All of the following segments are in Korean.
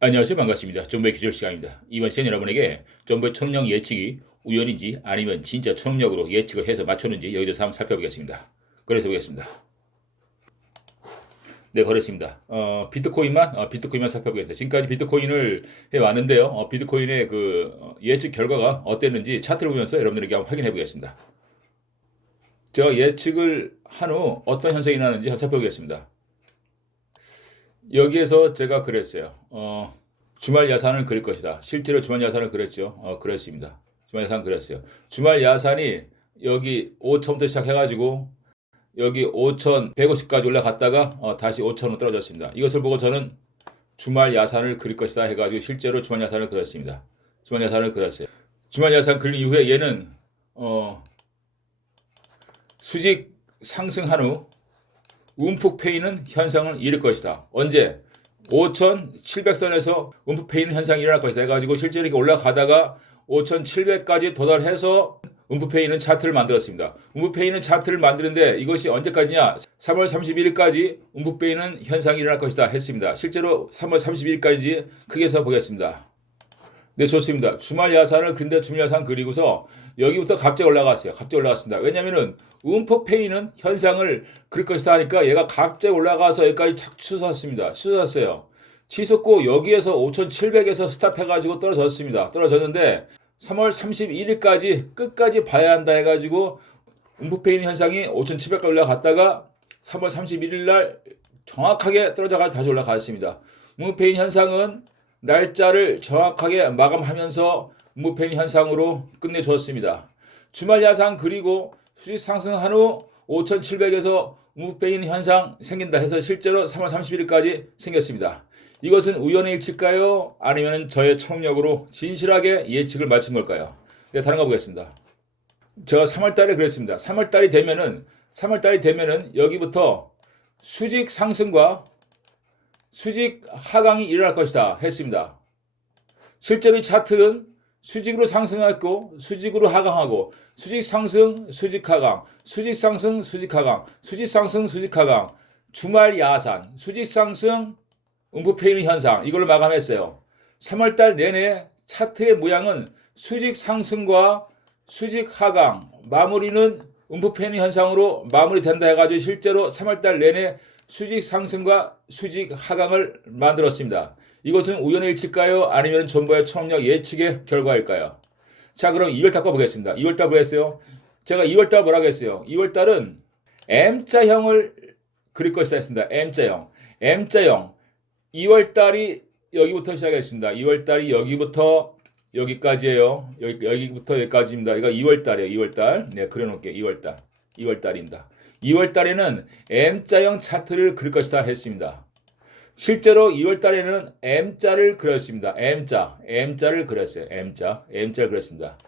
안녕하세요. 반갑습니다. 존버의 기술 시간입니다. 이번 시간 여러분에게 존버의 초능력 예측이 우연인지 아니면 진짜 초능력으로 예측을 해서 맞췄는지 여기에 대해서 한번 살펴보겠습니다. 거래해서 보겠습니다. 네, 거래했습니다. 비트코인만 살펴보겠습니다. 지금까지 비트코인을 해왔는데요. 비트코인의 예측 결과가 어땠는지 차트를 보면서 여러분들에게 한번 확인해 보겠습니다. 제가 예측을 한 후 어떤 현상이 나는지 한번 살펴보겠습니다. 여기에서 제가 그랬어요. 주말 야산을 그릴 것이다. 실제로 주말 야산을 그렸죠. 그랬습니다. 주말 야산 그렸어요. 주말 야산이 여기 5천부터 시작해가지고 여기 5,150까지 올라갔다가 다시 5,000원 떨어졌습니다. 이것을 보고 저는 주말 야산을 그릴 것이다 해가지고 실제로 주말 야산을 그렸습니다. 주말 야산을 그렸어요. 주말 야산 그린 이후에 얘는 수직 상승한 후 움푹 패이는 현상을 이룰 것이다. 언제? 5,700선에서 움푹 패이는 현상이 일어날 것이다 해가지고 실제로 이렇게 올라가다가 5,700까지 도달해서 움푹 패이는 차트를 만들었습니다. 움푹 패이는 차트를 만드는데 이것이 언제까지냐? 3월 31일까지 움푹 패이는 현상이 일어날 것이다 했습니다. 실제로 3월 31일까지 크게 해서 보겠습니다. 네, 좋습니다. 주말 야산을 그린데 주말 야산 그리고서 여기부터 갑자기 올라갔어요. 갑자기 올라갔습니다. 왜냐면은 움푹 패이는 현상을 그릴 것이다 하니까 얘가 갑자기 올라가서 여기까지 착 치솟았습니다. 치솟았어요. 치솟고 여기에서 5,700에서 스탑해가지고 떨어졌습니다. 떨어졌는데 3월 31일까지 끝까지 봐야 한다 해가지고 움푹 패이는 현상이 5,700까지 올라갔다가 3월 31일 날 정확하게 떨어져가지고 다시 올라갔습니다. 움푹 패이는 현상은 날짜를 정확하게 마감하면서 움푹 현상으로 끝내줬습니다. 주말 야상 그리고 수직 상승한 후 5,700에서 움푹 현상 생긴다 해서 실제로 3월 31일까지 생겼습니다. 이것은 우연의 일치일까요? 아니면 저의 초능력으로 진실하게 예측을 맞춘 걸까요? 네, 다른 거 보겠습니다. 제가 3월달에 그랬습니다. 3월달이 되면은 여기부터 수직 상승과 수직 하강이 일어날 것이다 했습니다. 실제로 이 차트는 수직으로 상승했고 수직으로 하강하고 수직 상승 수직 하강 수직 상승 수직 하강 수직 상승 수직 하강 주말 야산 수직 상승 움푹 패이는 현상 이걸로 마감했어요. 3월달 내내 차트의 모양은 수직 상승과 수직 하강 마무리는 움푹 패이는 현상으로 마무리된다 해가지고 실제로 3월달 내내 수직 상승과 수직 하강을 만들었습니다. 이것은 우연의 일치일까요? 아니면 존버의 초능력 예측의 결과일까요? 자, 그럼 2월달 거 보겠습니다. 2월달 보겠어요? 제가 2월달 뭐라고 했어요? 2월달은 M자형을 그릴 것이다 했습니다. M자형. M자형. 2월달이 여기부터 시작했습니다. 2월달이 여기부터 여기까지예요. 여기부터 여기까지입니다. 이거 2월달이에요. 2월달. 네, 그려놓을게요. 2월달. 2월달입니다. 2월달에는 M자형 차트를 그릴 것이다 했습니다. 실제로 2월달에는 M자를 그렸습니다. M자를 그렸어요. M자를 그렸습니다.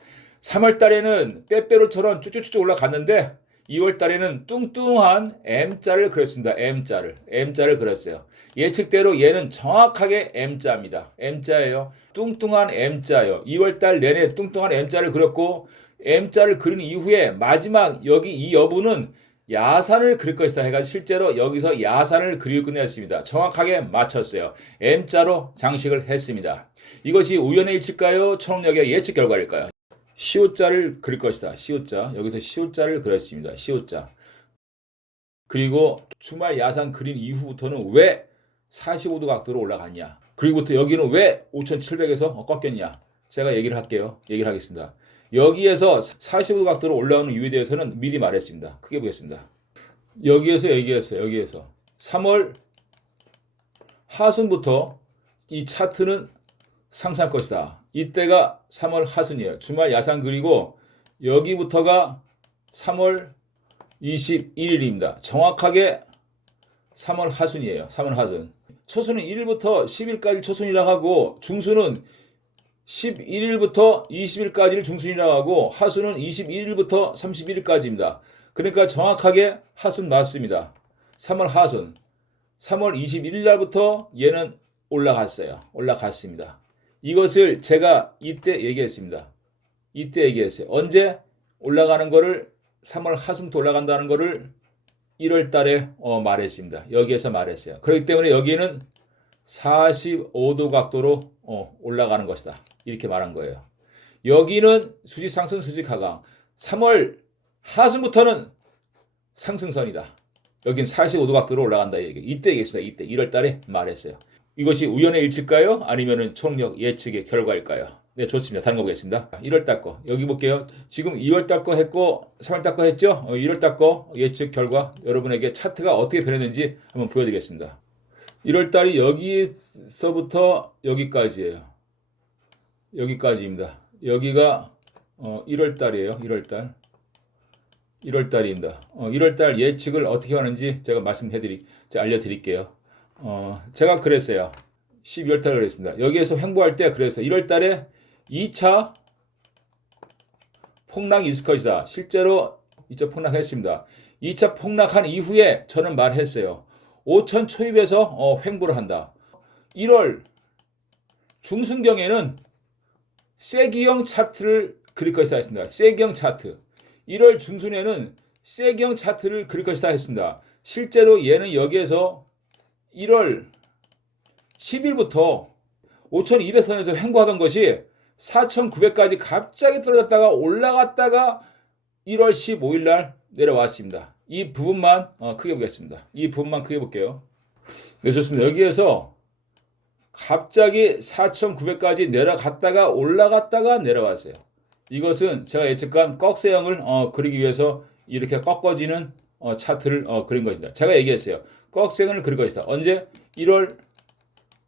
3월달에는 빼빼로처럼 쭉쭉쭉 올라갔는데 2월달에는 뚱뚱한 M자를 그렸습니다. M자를 그렸어요. 예측대로 얘는 정확하게 M자입니다. M자예요. 뚱뚱한 M자예요. 2월달 내내 뚱뚱한 M자를 그렸고 M자를 그린 이후에 마지막 여기 이 여부는 야산을 그릴 것이다 해가 실제로 여기서 야산을 그리고 끝냈습니다. 정확하게 맞췄어요. M자로 장식을 했습니다. 이것이 우연의 일치일까요? 초능력의 예측 결과일까요? 시옷자를 그릴 것이다. 시옷자. 여기서 시옷자를 그렸습니다. 시옷자. 그리고 주말 야산 그린 이후부터는 왜 45도 각도로 올라갔냐? 그리고부터 여기는 왜 5,700에서 꺾였냐? 제가 얘기를 할게요. 얘기를 하겠습니다. 여기에서 45도 각도로 올라오는 이유에 대해서는 미리 말했습니다. 크게 보겠습니다. 여기에서 3월 하순부터 이 차트는 상승할 것이다. 이때가 3월 하순이에요. 주말 야산 그리고 여기부터가 3월 21일입니다. 정확하게 3월 하순이에요. 3월 하순. 초순은 1일부터 10일까지 초순이라고 하고 중순은 11일부터 20일까지를 중순이라고 하고 하순은 21일부터 31일까지입니다. 그러니까 정확하게 하순 맞습니다. 3월 하순. 3월 21일 날부터 얘는 올라갔습니다. 이것을 제가 이때 얘기했습니다. 이때 얘기했어요. 언제 올라가는 거를 3월 하순부터 올라간다는 거를 1월 달에 말했습니다. 여기에서 말했어요. 그렇기 때문에 여기는 45도 각도로 올라가는 것이다. 이렇게 말한 거예요. 여기는 수직 상승, 수직 하강. 3월 하순부터는 상승선이다. 여긴 45도 각도로 올라간다. 이때 얘기했습니다. 이때 1월 달에 말했어요. 이것이 우연의 일치일까요? 아니면은 총력 예측의 결과일까요? 네, 좋습니다. 다른 거 보겠습니다. 1월 달 거. 여기 볼게요. 지금 2월 달 거 했고 3월 달 거 했죠? 1월 달 거 예측 결과 여러분에게 차트가 어떻게 변했는지 한번 보여드리겠습니다. 1월 달이 여기서부터 여기까지예요. 여기까지입니다. 여기가 1월 달이에요. 1월 달. 1월 달입니다. 1월 달 예측을 어떻게 하는지 제가 알려드릴게요. 제가 그랬어요. 12월 달에 그랬습니다. 여기에서 횡보할 때 그랬어요. 1월 달에 2차 폭락이 있을 것이다. 실제로 2차 폭락했습니다. 2차 폭락한 이후에 저는 말했어요. 5천 초입에서 횡보를 한다. 1월 중순경에는 쐐기형 차트를 그릴 것이다 했습니다. 쐐기형 차트. 1월 중순에는 쐐기형 차트를 그릴 것이다 했습니다. 실제로 얘는 여기에서 1월 10일부터 5200선에서 횡보하던 것이 4900까지 갑자기 떨어졌다가 올라갔다가 1월 15일 날 내려왔습니다. 이 부분만 크게 보겠습니다. 이 부분만 크게 볼게요. 네, 좋습니다. 여기에서 갑자기 4900까지 내려갔다가 올라갔다가 내려왔어요. 이것은 제가 예측한 꺽쇠형을 그리기 위해서 이렇게 꺾어지는 차트를 그린 것입니다. 제가 얘기했어요. 꺽쇠형을 그릴 것이다. 언제? 1월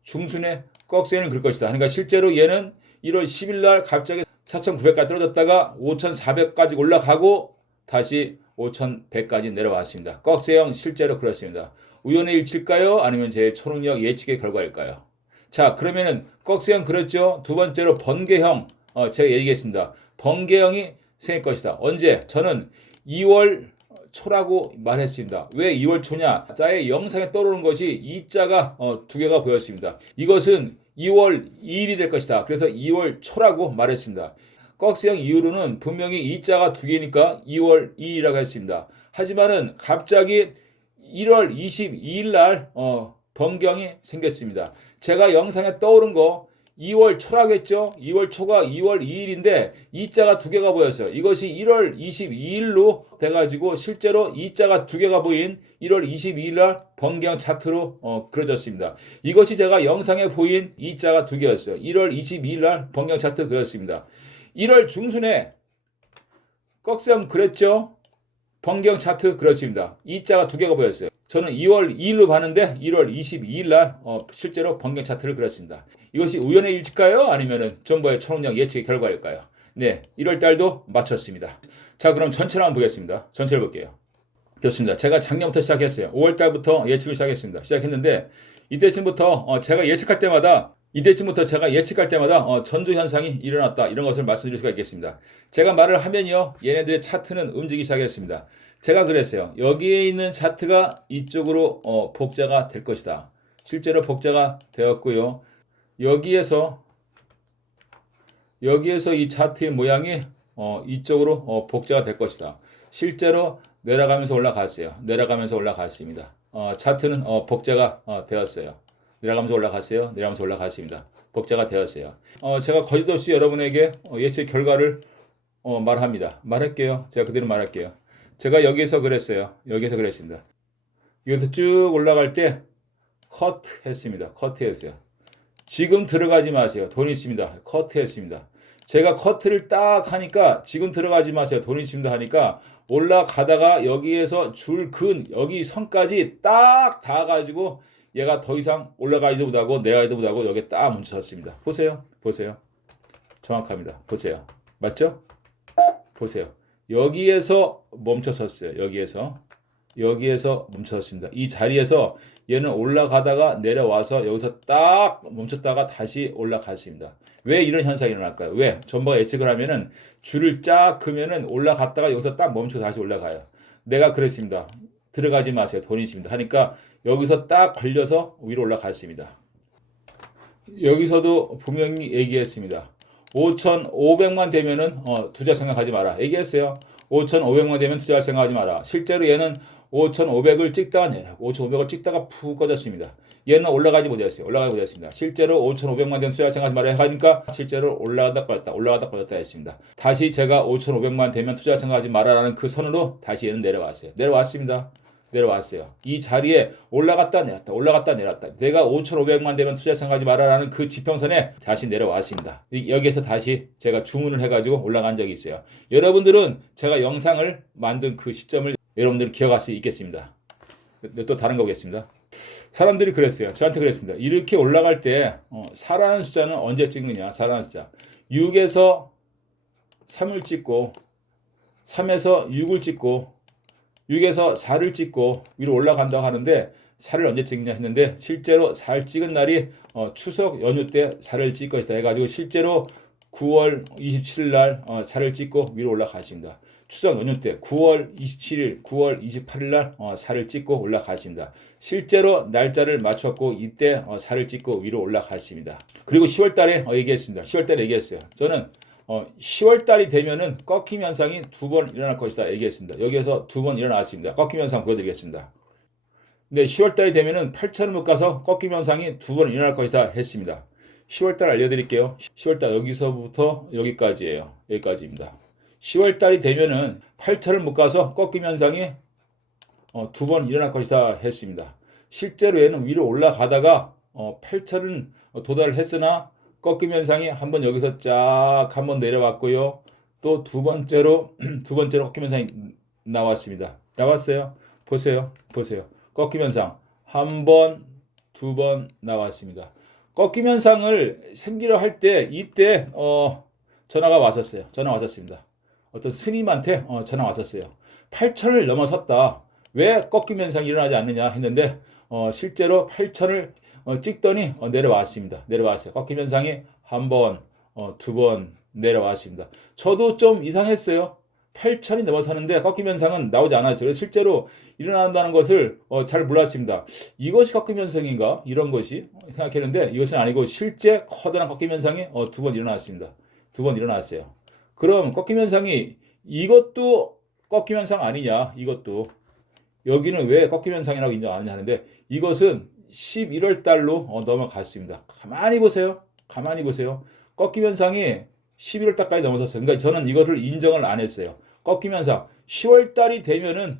중순에 꺽쇠형을 그릴 것이다. 그러니까 실제로 얘는 1월 10일 날 갑자기 4,900까지 떨어졌다가 5,400까지 올라가고 다시 5,100까지 내려왔습니다. 꺽쇠형 실제로 그렇습니다. 우연의 일치일까요? 아니면 제 초능력 예측의 결과일까요? 자, 그러면은 꺽쇠형 그렸죠? 두 번째로 번개형 제가 얘기했습니다. 번개형이 생길 것이다. 언제? 저는 2월 초라고 말했습니다. 왜 2월 초냐? 나의 영상에 떠오르는 것이 이자가 두 개가 보였습니다. 이것은 2월 2일이 될 것이다. 그래서 2월 초라고 말했습니다. 꺽쇠형 이후로는 분명히 이자가 두 개니까 2월 2일이라고 했습니다. 하지만은 갑자기 1월 22일 날 번개형이 생겼습니다. 제가 영상에 떠오른 거 2월 초라고 했죠. 2월 초가 2월 2일인데 이자가 두 개가 보였어요. 이것이 1월 22일로 돼가지고 실제로 이자가 두 개가 보인 1월 22일 날 번개형 차트로 그려졌습니다. 이것이 제가 영상에 보인 이자가 두 개였어요. 1월 22일 날 번개형 차트 그렸습니다. 1월 중순에 꺽쇠형 그랬죠. 번개형 차트 그렇습니다. 이자가 두 개가 보였어요. 저는 2월 2일로 봤는데 1월 22일 날 실제로 번개형 차트를 그렸습니다. 이것이 우연의 일치일까요? 아니면은 정보의 초능력 예측의 결과일까요? 네, 1월 달도 맞췄습니다. 자, 그럼 전체를 한번 보겠습니다. 전체를 볼게요. 좋습니다. 제가 작년부터 시작했어요. 5월 달부터 예측을 시작했습니다. 시작했는데 이때쯤부터 제가 예측할 때마다 전조 현상이 일어났다. 이런 것을 말씀드릴 수가 있겠습니다. 제가 말을 하면요, 얘네들의 차트는 움직이기 시작했습니다. 제가 그랬어요. 여기에 있는 차트가 이쪽으로 복자가 될 것이다. 실제로 복자가 되었고요. 여기에서 이 차트의 모양이 이쪽으로 복자가 될 것이다. 실제로 내려가면서 올라갔어요. 내려가면서 올라갔습니다. 차트는 복자가 되었어요. 내려가면서 올라갔어요. 내려가면서 올라갔습니다. 복자가 되었어요. 제가 거짓 없이 여러분에게 예측 결과를 말합니다. 말할게요. 제가 그대로 말할게요. 제가 여기서 그랬어요. 여기서 그랬습니다. 여기서 쭉 올라갈 때 커트했습니다. 커트했어요. 지금 들어가지 마세요. 돈 있습니다. 커트했습니다. 제가 커트를 딱 하니까 지금 들어가지 마세요. 돈 있습니다 하니까 올라가다가 여기에서 여기 선까지 딱 닿아가지고 얘가 더 이상 올라가지도 못하고 내려가지도 못하고 여기에 딱 멈춰섰습니다. 보세요. 보세요. 정확합니다. 보세요. 맞죠? 보세요. 여기에서 멈춰섰어요. 여기에서 멈춰섰습니다. 이 자리에서 얘는 올라가다가 내려와서 여기서 딱 멈췄다가 다시 올라갔습니다. 왜 이런 현상이 일어날까요? 왜? 전부가 예측을 하면은 줄을 쫙 그면은 올라갔다가 여기서 딱 멈춰서 다시 올라가요. 내가 그랬습니다. 들어가지 마세요. 돈이 있습니다. 하니까 여기서 딱 걸려서 위로 올라갔습니다. 여기서도 분명히 얘기했습니다. 5,500만 되면은 투자 생각하지 마라. 얘기했어요. 5,500만 되면 투자 생각하지 마라. 실제로 얘는 5,500을 찍다가 내려가고 5,500을 찍다가 푹 꺼졌습니다. 얘는 올라가지 못했어요. 올라가지 못했습니다. 실제로 5,500만 된 투자 생각하지 말아야 하니까 실제로 올라가다 꺼졌다, 올라가다 꺼졌다 했습니다. 다시 제가 5,500만 되면 투자 생각하지 말아라는 그 선으로 다시 얘는 내려왔어요. 내려왔습니다. 내려왔어요. 이 자리에 올라갔다 내렸다, 올라갔다 내렸다. 내가 5,500만 되면 투자 생각하지 말아라는 그 지평선에 다시 내려왔습니다. 여기에서 다시 제가 주문을 해가지고 올라간 적이 있어요. 여러분들은 제가 영상을 만든 그 시점을 여러분들은 기억할 수 있겠습니다. 또 다른 거 보겠습니다. 사람들이 그랬어요. 저한테 그랬습니다. 이렇게 올라갈 때 4라는 숫자는 언제 찍느냐. 4라는 숫자 6에서 3을 찍고 3에서 6을 찍고 6에서 4를 찍고 위로 올라간다고 하는데 4를 언제 찍느냐 했는데 실제로 4를 찍은 날이 추석 연휴 때 4를 찍을 것이다 해가지고 실제로 9월 27일 날 4를 찍고 위로 올라가십니다. 추석 연휴 때 9월 27일, 9월 28일 날 4를 찍고 올라가십니다. 실제로 날짜를 맞췄고 이때 4를 찍고 위로 올라가십니다. 그리고 10월 달에 얘기했습니다. 10월 달에 얘기했어요. 저는 10월 달이 되면은 꺾임 현상이 2번 일어날 것이다 얘기했습니다. 여기에서 2번 일어났습니다. 꺾임 현상 보여드리겠습니다. 근데 10월 달이 되면은 8천을 못 가서 꺾임 현상이 2번 일어날 것이다 했습니다. 10월 달 알려드릴게요. 10월 달 여기서부터 여기까지예요. 여기까지입니다. 10월 달이 되면은 8천을 못 가서 꺾임 현상이 2번 일어날 것이다 했습니다. 실제로 얘는 위로 올라가다가 8천은 도달을 했으나 꺾임 현상이 한번 여기서 쫙 한번 내려왔고요. 또 두 번째로 꺾임 현상이 나왔습니다. 나왔어요. 보세요. 꺾임 현상 한 번, 두 번 나왔습니다. 꺾임 현상을 생기려 할 때 이때 전화가 왔었어요. 전화 왔었습니다. 어떤 스님한테 전화 왔었어요. 8천을 넘어섰다. 왜 꺾임 현상이 일어나지 않느냐 했는데 실제로 8천을 찍더니 내려왔습니다. 내려왔어요. 꺾임 현상이 한 번, 두 번 내려왔습니다. 저도 좀 이상했어요. 8천이 넘어서는데 꺾임 현상은 나오지 않았어요. 그래서 실제로 일어난다는 것을 잘 몰랐습니다. 이것이 꺾임 현상인가? 이런 것이 생각했는데 이것은 아니고 실제 커다란 꺾임 현상이 두 번 일어났습니다. 두 번 일어났어요. 그럼 꺾임 현상이 이것도 꺾임 현상 아니냐? 이것도 여기는 왜 꺾임 현상이라고 인정 안 하냐 하는데 이것은 11월 달로 넘어갔습니다. 가만히 보세요. 꺾임 현상이 11월 달까지 넘어섰어요. 그러니까 저는 이것을 인정을 안 했어요. 꺾임 현상 10월 달이 되면은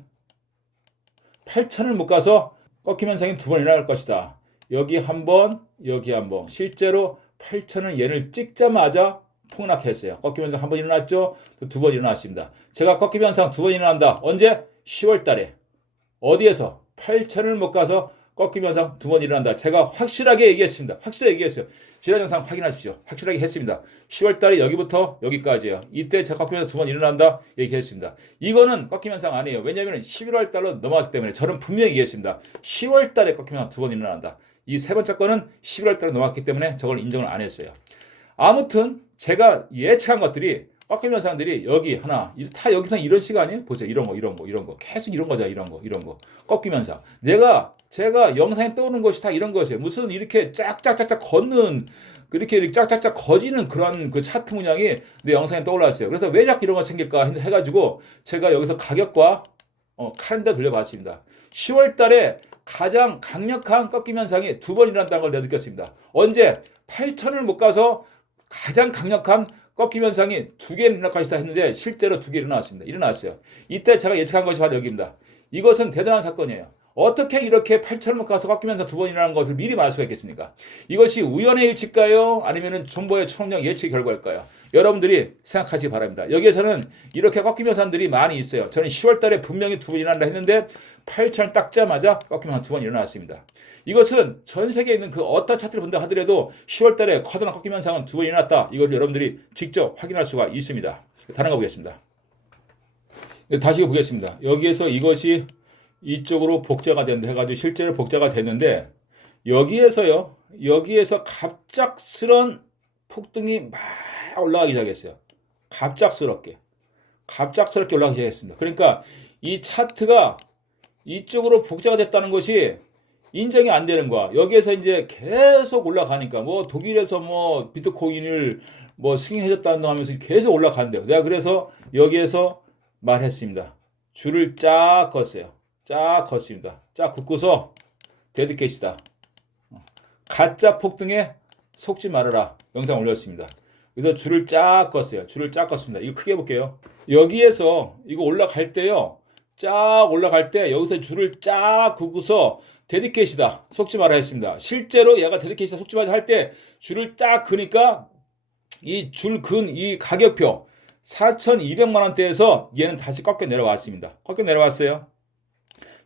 8천을 못 가서 꺾임 현상이 두 번 일어날 것이다. 여기 한 번, 여기 한 번. 실제로 8천은 얘를 찍자마자 폭락했어요. 꺾임 현상 한 번 일어났죠? 두 번 일어났습니다. 제가 꺾임 현상 두 번 일어난다. 언제? 10월 달에. 어디에서? 8천을 못 가서 꺾임 현상 두 번 일어난다. 제가 확실하게 얘기했습니다. 확실하게 얘기했어요. 지난 영상 확인하십시오. 확실하게 했습니다. 10월 달에 여기부터 여기까지예요. 이때 제가 꺾임 현상 두 번 일어난다 얘기했습니다. 이거는 꺾임 현상 아니에요. 왜냐하면 11월 달로 넘어갔기 때문에 저는 분명히 얘기했습니다. 10월 달에 꺾임 현상 두 번 일어난다. 이 세 번째 거는 11월 달로 넘어갔기 때문에 저걸 인정을 안 했어요. 아무튼 제가 예측한 것들이 꺾임 현상들이 여기 하나 다 여기서 이런 시간이에요. 보세요. 이런 거 계속 이런 거죠. 이런 거 꺾임 현상. 제가 영상에 떠오르는 것이 다 이런 것이에요. 무슨 이렇게 짝짝짝짝 걷는 이렇게 짝짝짝 거지는 그런 그 차트 문양이 내 영상에 떠올랐어요. 그래서 왜 자꾸 이런 거 생길까 해가지고 제가 여기서 가격과 칼렌더 돌려봤습니다. 10월 달에 가장 강력한 꺾임 현상이 두 번 일어난다는 걸 내가 느꼈습니다. 언제? 8천을 못 가서 가장 강력한 꺾임 현상이 두 개 일어날 것이다 했는데 실제로 두 개 일어났습니다. 일어났어요. 이때 제가 예측한 것이 바로 여기입니다. 이것은 대단한 사건이에요. 어떻게 이렇게 8천을 못 가서 꺾임 현상 두 번 일어나는 것을 미리 말 수가 있겠습니까? 이것이 우연의 일치일까요? 아니면 정보의 총력 예측 결과일까요? 여러분들이 생각하시기 바랍니다. 여기에서는 이렇게 꺾임 현상들이 많이 있어요. 저는 10월 달에 분명히 두 번 일어난다 했는데 8천을 닦자마자 꺾임 현상 두 번 일어났습니다. 이것은 전 세계에 있는 그 어떤 차트를 본다 하더라도 10월 달에 커다란 꺾임 현상은 두 번 일어났다. 이걸 여러분들이 직접 확인할 수가 있습니다. 다른 거 보겠습니다. 다시 보겠습니다. 여기에서 이것이 이쪽으로 복제가 된다 해가지고 실제로 복제가 됐는데 여기에서 갑작스런 폭등이 막 올라가기 시작했어요. 갑작스럽게 올라가기 시작했습니다. 그러니까 이 차트가 이쪽으로 복제가 됐다는 것이 인정이 안 되는 거야. 여기에서 이제 계속 올라가니까 독일에서 비트코인을 승인해줬다는 하면서 계속 올라간대요. 내가 그래서 여기에서 말했습니다. 줄을 쫙 껐어요. 쫙 걷습니다. 쫙 긋고서 데드캣이다. 가짜 폭등에 속지 말아라. 영상 올렸습니다. 그래서 줄을 쫙 껐어요. 줄을 쫙 껐습니다. 이거 크게 볼게요. 여기에서 이거 올라갈 때요. 쫙 올라갈 때 여기서 줄을 쫙 긋고서 데드캣이다. 속지 말아 했습니다. 실제로 얘가 데드캣이다. 속지 말아 할 때 줄을 딱 그니까 이 줄 근 이 가격표 4,200만 원대에서 얘는 다시 꺾여 내려왔습니다. 꺾여 내려왔어요.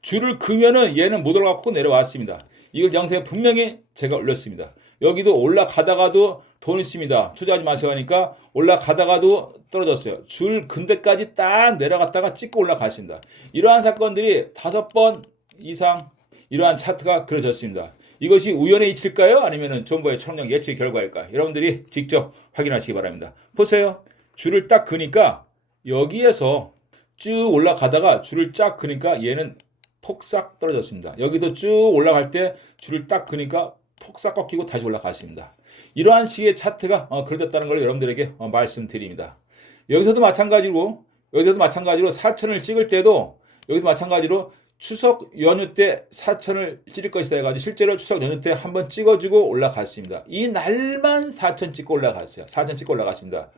줄을 그면은 얘는 못 올라가고 내려왔습니다. 이걸 영상에 분명히 제가 올렸습니다. 여기도 올라가다가도 돈 있습니다. 투자하지 마세요 하니까 올라가다가도 떨어졌어요. 줄 근대까지 딱 내려갔다가 찍고 올라가십니다. 이러한 사건들이 5번 이상 이러한 차트가 그려졌습니다. 이것이 우연의 이치일까요? 아니면 정보의 초능력 예측 결과일까요? 여러분들이 직접 확인하시기 바랍니다. 보세요. 줄을 딱 그니까 여기에서 쭉 올라가다가 줄을 쫙 그니까 얘는 폭삭 떨어졌습니다. 여기도 쭉 올라갈 때 줄을 딱 그니까 폭삭 꺾이고 다시 올라갔습니다. 이러한 식의 차트가 그려졌다는 걸 여러분들에게 말씀드립니다. 여기서도 마찬가지로 4천을 찍을 때도 여기서 마찬가지로 추석 연휴 때 4천을 찍을 것이다 해가지고 실제로 추석 연휴 때 한번 찍어주고 올라갔습니다. 이 날만 4천 찍고 올라갔어요. 4천 찍고 올라갔습니다.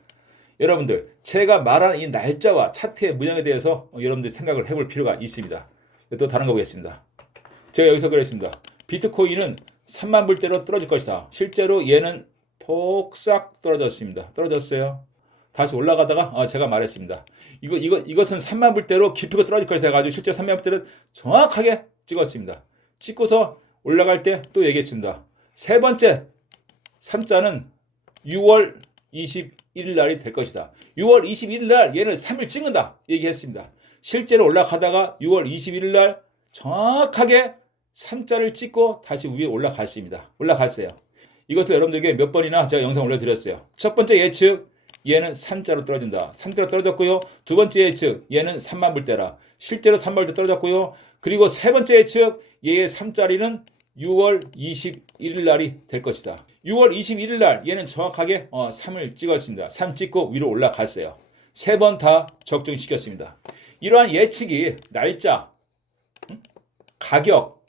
여러분들 제가 말하는 이 날짜와 차트의 문양에 대해서 여러분들 생각을 해볼 필요가 있습니다. 또 다른 거 보겠습니다. 제가 여기서 그랬습니다. 비트코인은 3만 불대로 떨어질 것이다. 실제로 얘는 폭삭 떨어졌습니다. 떨어졌어요. 다시 올라가다가 제가 말했습니다. 이것은 3만 불대로 깊이가 떨어질 것이다 해가지고 실제 3만 불대를 정확하게 찍었습니다. 찍고서 올라갈 때 또 얘기했습니다. 세 번째 3자는 6월 21일 날이 될 것이다. 6월 21일 날 얘는 3일 찍는다 얘기했습니다. 실제로 올라가다가 6월 21일 날 정확하게 3자를 찍고 다시 위에 올라갔습니다. 올라갔어요. 이것도 여러분들에게 몇 번이나 제가 영상 올려드렸어요. 첫 번째 예측 얘는 3자로 떨어진다. 3자로 떨어졌고요. 두 번째 예측 얘는 3만 불대라. 실제로 3만 불대 떨어졌고요. 그리고 세 번째 예측 얘의 3자리는 6월 21일 날이 될 것이다. 6월 21일 날 얘는 정확하게 3을 찍었습니다. 3 찍고 위로 올라갔어요. 세 번 다 적중시켰습니다. 이러한 예측이 날짜, 가격,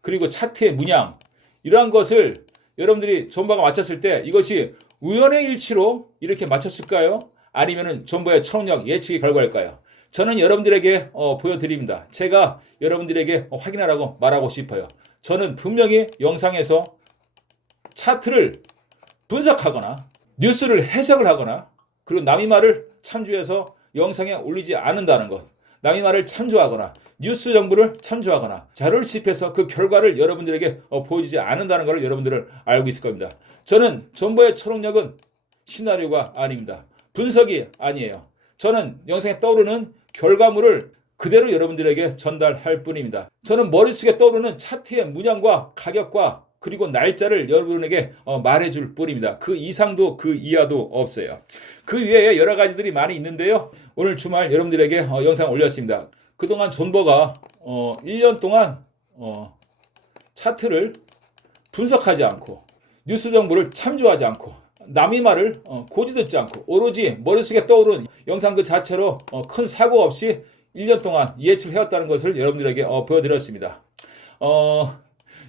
그리고 차트의 문양 이러한 것을 여러분들이 전부가 맞췄을 때 이것이 우연의 일치로 이렇게 맞췄을까요? 아니면은 전부의 초능력 예측의 결과일까요? 저는 여러분들에게 보여드립니다. 제가 여러분들에게 확인하라고 말하고 싶어요. 저는 분명히 영상에서 차트를 분석하거나 뉴스를 해석을 하거나 그리고 남의 말을 참조해서 영상에 올리지 않는다는 것, 남의 말을 참조하거나 뉴스 정보를 참조하거나 자료를 수집해서 그 결과를 여러분들에게 보여주지 않는다는 것을 여러분들은 알고 있을 겁니다. 저는 정보의 초능력은 시나리오가 아닙니다. 분석이 아니에요. 저는 영상에 떠오르는 결과물을 그대로 여러분들에게 전달할 뿐입니다. 저는 머릿속에 떠오르는 차트의 문양과 가격과 그리고 날짜를 여러분에게 말해줄 뿐입니다. 그 이상도 그 이하도 없어요. 그 외에 여러 가지들이 많이 있는데요. 오늘 주말 여러분들에게 영상 올렸습니다. 그동안 존버가 1년 동안 차트를 분석하지 않고 뉴스 정보를 참조하지 않고 남의 말을 고지 듣지 않고 오로지 머릿속에 떠오른 영상 그 자체로 큰 사고 없이 1년 동안 예측을 해왔다는 것을 여러분들에게 보여드렸습니다.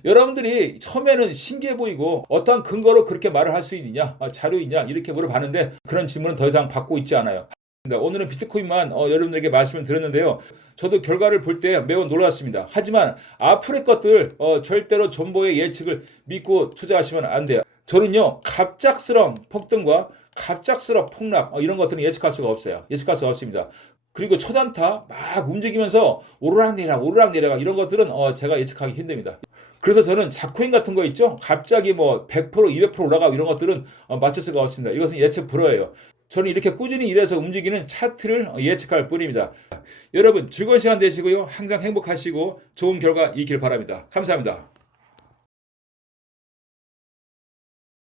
여러분들이 처음에는 신기해 보이고 어떠한 근거로 그렇게 말을 할 수 있느냐, 자료 있냐 이렇게 물어봤는데 그런 질문은 더 이상 받고 있지 않아요. 오늘은 비트코인만 여러분들에게 말씀을 드렸는데요. 저도 결과를 볼 때 매우 놀랐습니다. 하지만 앞으로의 것들 절대로 존버의 예측을 믿고 투자하시면 안 돼요. 저는요 갑작스러운 폭등과 갑작스러운 폭락 이런 것들은 예측할 수가 없어요. 예측할 수가 없습니다. 그리고 초단타 막 움직이면서 오르락내리락 이런 것들은 제가 예측하기 힘듭니다. 그래서 저는 자코인 같은 거 있죠? 갑자기 100%, 200% 올라가고 이런 것들은 맞출 수가 없습니다. 이것은 예측 불허예요. 저는 이렇게 꾸준히 일해서 움직이는 차트를 예측할 뿐입니다. 여러분 즐거운 시간 되시고요. 항상 행복하시고 좋은 결과 있길 바랍니다. 감사합니다.